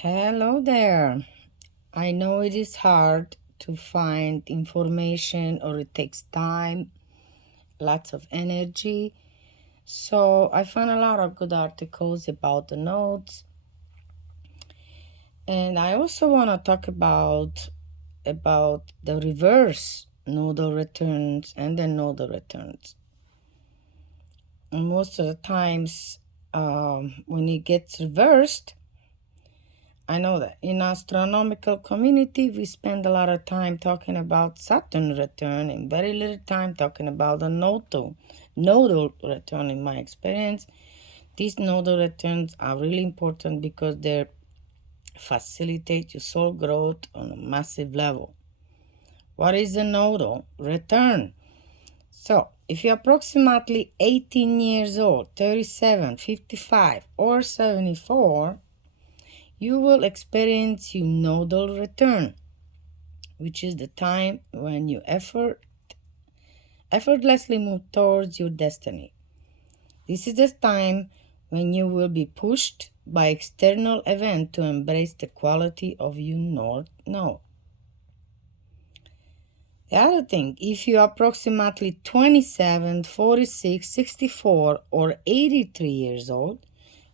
Hello there. I know it is hard to find information or it takes time, lots of energy. So I found a lot of good articles about the nodes. And I also want to talk about the reverse nodal returns and the nodal returns. And most of the times when it gets reversed, I know that in astronomical community, we spend a lot of time talking about Saturn return and very little time talking about the nodal return in my experience. These nodal returns are really important because they facilitate your soul growth on a massive level. What is a nodal return? So, if you're approximately 18 years old, 37, 55, or 74, you will experience your nodal return, which is the time when you effortlessly move towards your destiny. This is the time when you will be pushed by external event to embrace the quality of your north node. The other thing, if you are approximately 27, 46, 64, or 83 years old,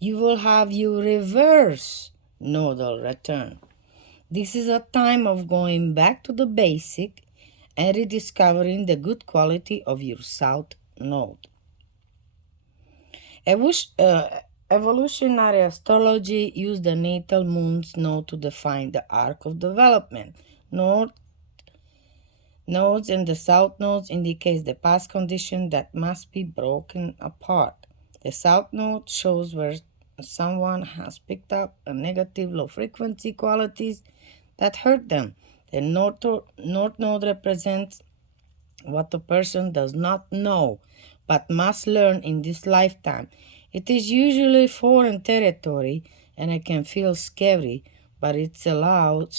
you will have your reverse nodal return. This is a time of going back to the basic and rediscovering the good quality of your south node. Evolutionary astrology used the natal moon's node to define the arc of development. North nodes and the south nodes indicate the past condition that must be broken apart. The south node shows where someone has picked up a negative low frequency qualities that hurt them. The north node represents what the person does not know but must learn in this lifetime. It is usually foreign territory and it can feel scary, but it's allowed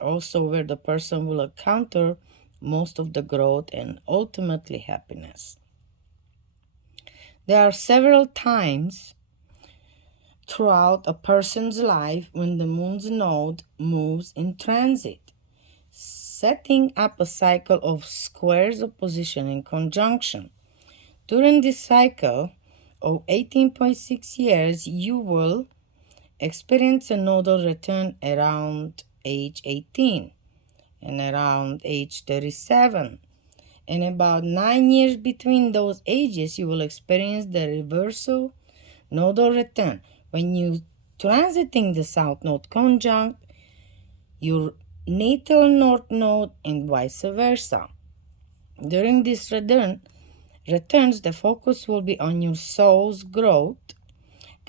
also where the person will encounter most of the growth and ultimately happiness. There are several times throughout a person's life when the moon's node moves in transit, setting up a cycle of squares, opposition, and conjunction. During this cycle of 18.6 years, you will experience a nodal return around age 18 and around age 37. In about 9 years between those ages, you will experience the reversal nodal return. When you transiting the south node conjunct your natal north node and vice versa. During this returns, the focus will be on your soul's growth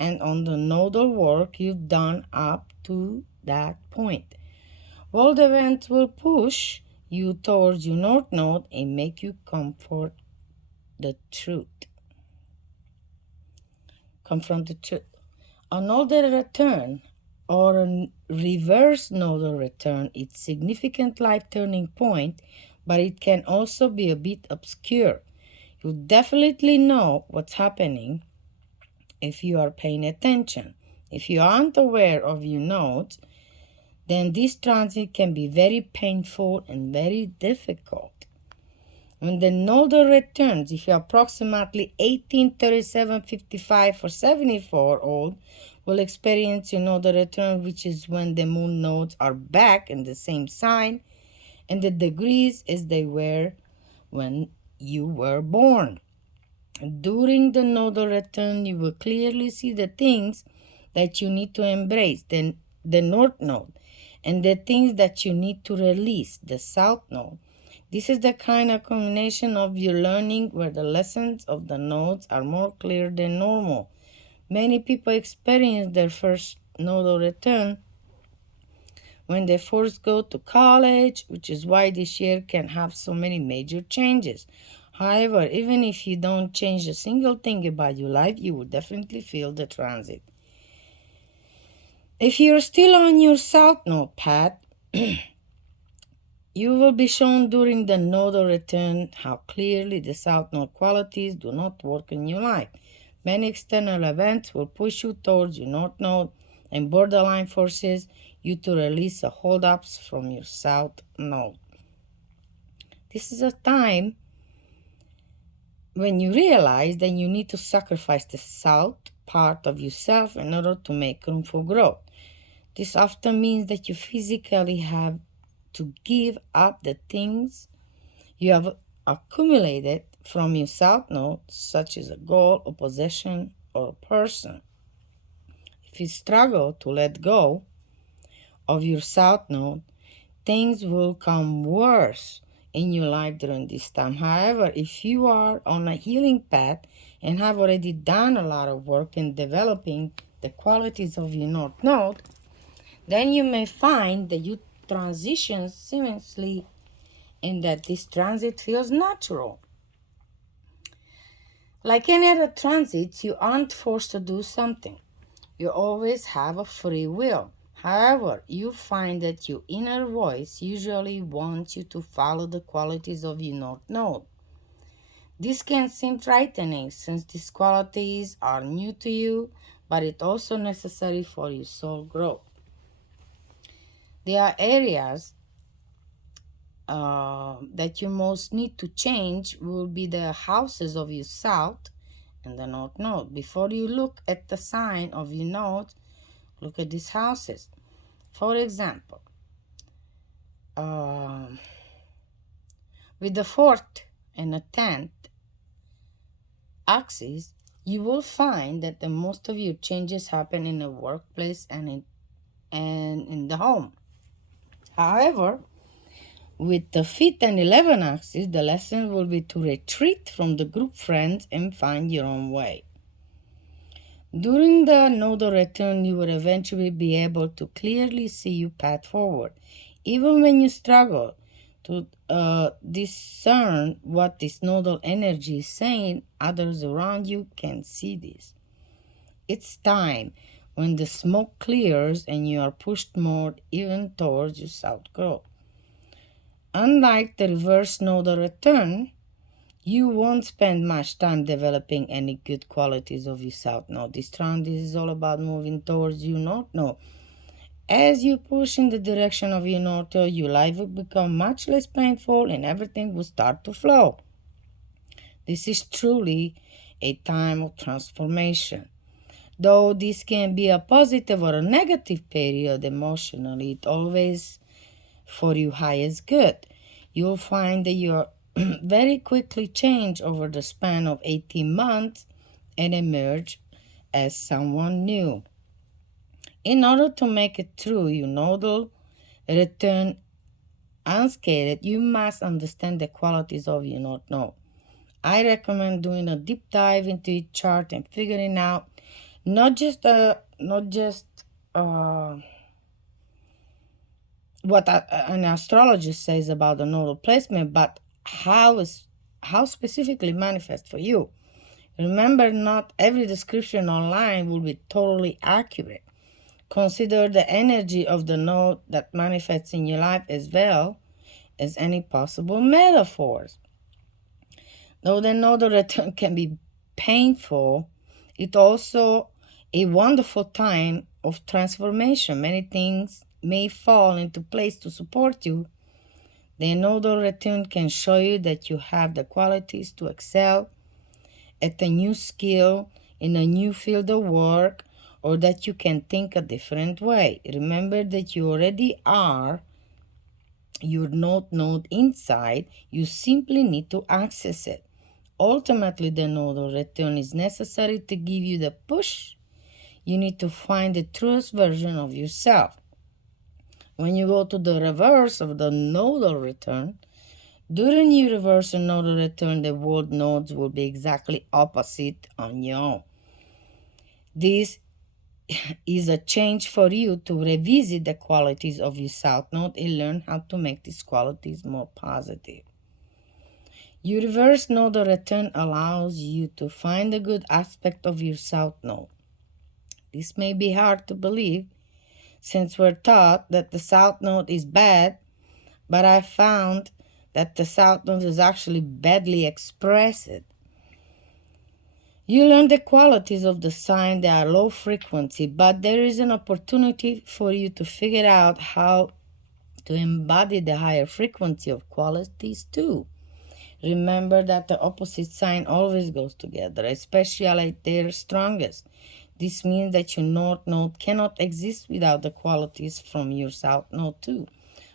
and on the nodal work you've done up to that point. World events will push you towards your north node and make you confront the truth. A nodal return or a reverse nodal return is a significant life turning point, but it can also be a bit obscure. You definitely know what's happening if you are paying attention. If you aren't aware of your nodes, then this transit can be very painful and very difficult. When the nodal returns, if you're approximately 18, 37, 55, or 74 old, will experience your nodal return, which is when the moon nodes are back in the same sign and the degrees as they were when you were born. During the nodal return, you will clearly see the things that you need to embrace, the north node, and the things that you need to release, the south node. This is the kind of combination of your learning where the lessons of the nodes are more clear than normal. Many people experience their first nodal return when they first go to college, which is why this year can have so many major changes. However, even if you don't change a single thing about your life, you will definitely feel the transit. If you're still on your south node path, you will be shown during the nodal return how clearly the south node qualities do not work in your life. Many external events will push you towards your north node and borderline forces you to release the holdups from your south node. This is a time when you realize that you need to sacrifice the south part of yourself in order to make room for growth. This often means that you physically have to give up the things you have accumulated from your south node, such as a goal, a possession, or a person. If you struggle to let go of your south node, things will come worse in your life during this time. However, if you are on a healing path and have already done a lot of work in developing the qualities of your north node, then you may find that you transition seamlessly and that this transit feels natural. Like any other transit, you aren't forced to do something. You always have a free will. However, you find that your inner voice usually wants you to follow the qualities of your north node. This can seem frightening since these qualities are new to you, but it's also necessary for your soul growth. There are areas that you most need to change will be the houses of your south and the north node. Before you look at the sign of your node, look at these houses. For example, with the 4th and the 10th axis, you will find that the most of your changes happen in the workplace and in the home. However, with the 5th and 11th axis, the lesson will be to retreat from the group friends and find your own way. During the nodal return, you will eventually be able to clearly see your path forward. Even when you struggle to discern what this nodal energy is saying, others around you can see this. It's time when the smoke clears and you are pushed more even towards your south growth. Unlike the reverse nodal return, you won't spend much time developing any good qualities of your south node. This is all about moving towards your north node. As you push in the direction of your north node, your life will become much less painful and everything will start to flow. This is truly a time of transformation. Though this can be a positive or a negative period emotionally, it always for your highest good. You'll find that you're very quickly change over the span of 18 months and emerge as someone new. In order to make it through your nodal return unscathed, you must understand the qualities of your north node. I recommend doing a deep dive into your chart and figuring out not just what an astrologist says about the nodal placement, but how specifically manifest for you. Remember, not every description online will be totally accurate. Consider the energy of the node that manifests in your life as well as any possible metaphors. Though the nodal return can be painful, it's also a wonderful time of transformation. Many things may fall into place to support you. The nodal return can show you that you have the qualities to excel at a new skill in a new field of work, or that you can think a different way. Remember that you already are your north node inside. You simply need to access it. Ultimately, the nodal return is necessary to give you the push you need to find the truest version of yourself. When you go to the reverse of the nodal return, during your reverse and nodal return, the world nodes will be exactly opposite on your own. This is a change for you to revisit the qualities of your south node and learn how to make these qualities more positive. Your reverse nodal return allows you to find a good aspect of your south node. This may be hard to believe since we're taught that the south node is bad, but I found that the south node is actually badly expressed. You learn the qualities of the sign that are low frequency, but there is an opportunity for you to figure out how to embody the higher frequency of qualities too. Remember that the opposite sign always goes together, especially at their strongest. This means that your north node cannot exist without the qualities from your south node too.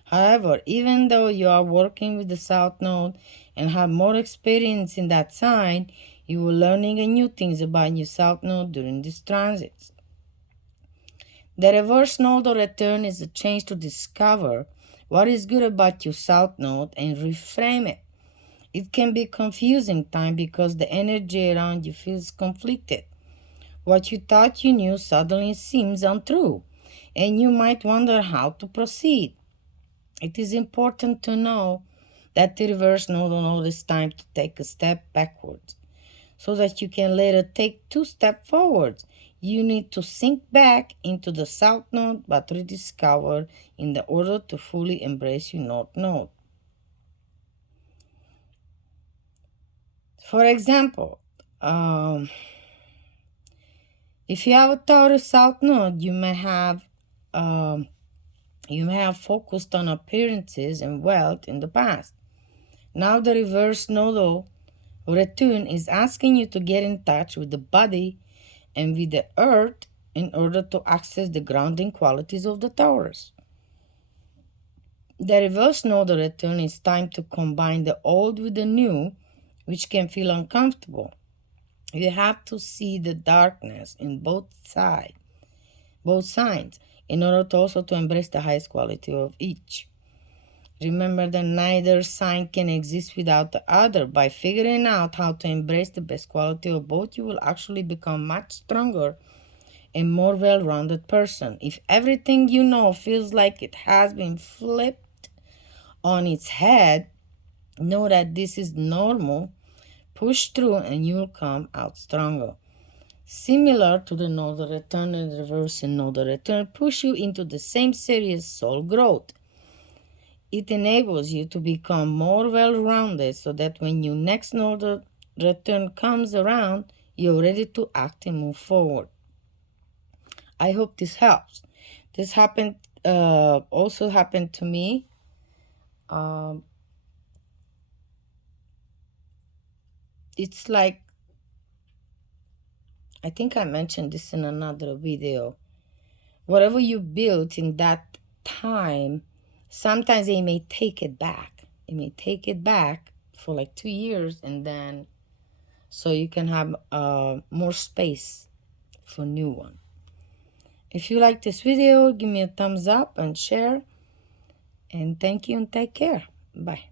However, even though you are working with the south node and have more experience in that sign, you are learning new things about your south node during these transits. The reverse node or return is a chance to discover what is good about your south node and reframe it. It can be confusing time because the energy around you feels conflicted. What you thought you knew suddenly seems untrue, and you might wonder how to proceed. It is important to know that the reverse node node is time to take a step backwards so that you can later take 2 steps forwards. You need to sink back into the south node but rediscover in the order to fully embrace your north node. For example, if you have a Taurus south node, you may have focused on appearances and wealth in the past. Now the reverse nodal return is asking you to get in touch with the body and with the earth in order to access the grounding qualities of the Taurus. The reverse nodal return is time to combine the old with the new, which can feel uncomfortable. You have to see the darkness in both signs, in order to also to embrace the highest quality of each. Remember that neither sign can exist without the other. By figuring out how to embrace the best quality of both, you will actually become much stronger and more well-rounded person. If everything you know feels like it has been flipped on its head, know that this is normal. Push through and you'll come out stronger. Similar to the nodal return and reverse and nodal return, push you into the same serious soul growth. It enables you to become more well-rounded so that when your next nodal return comes around, you're ready to act and move forward. I hope this helps. This also happened to me. It's like, I think I mentioned this in another video. Whatever you built in that time, sometimes they may take it back. It may take it back for like 2 years, and then so you can have more space for new one. If you like this video, give me a thumbs up and share. And thank you and take care. Bye.